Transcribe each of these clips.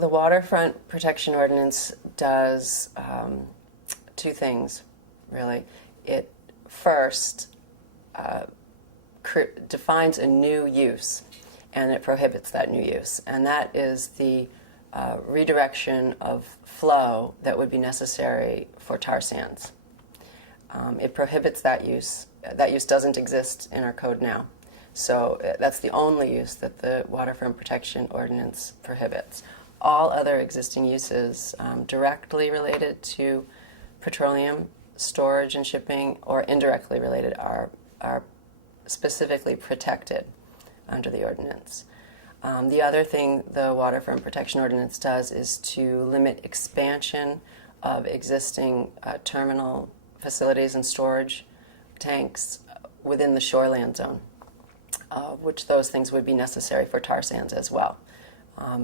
The Waterfront Protection Ordinance does two things, really. It first defines a new use, and it prohibits that new use, and that is the redirection of flow that would be necessary for tar sands. It prohibits that use. That use doesn't exist in our code now. So that's the only use that the Waterfront Protection Ordinance prohibits. All other existing uses directly related to petroleum storage and shipping or indirectly related are specifically protected under the ordinance. The other thing the Waterfront Protection Ordinance does is to limit expansion of existing terminal facilities and storage tanks within the shoreland zone, which those things would be necessary for tar sands as well,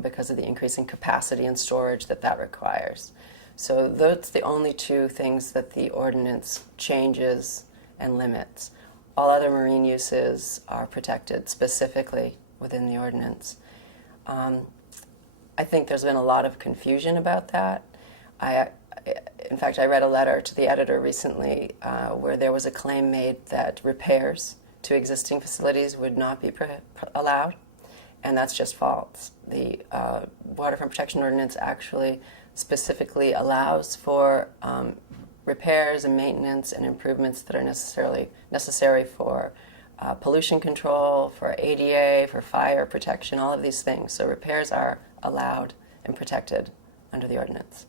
because of the increasing capacity and storage that requires. So those are the only two things that the ordinance changes and limits. All other marine uses are protected specifically within the ordinance. I think there's been a lot of confusion about that. In fact, I read a letter to the editor recently where there was a claim made that repairs to existing facilities would not be allowed, and that's just false. The Waterfront Protection Ordinance actually specifically allows for repairs and maintenance and improvements that are necessary for pollution control, for ADA, for fire protection, all of these things. So repairs are allowed and protected under the ordinance.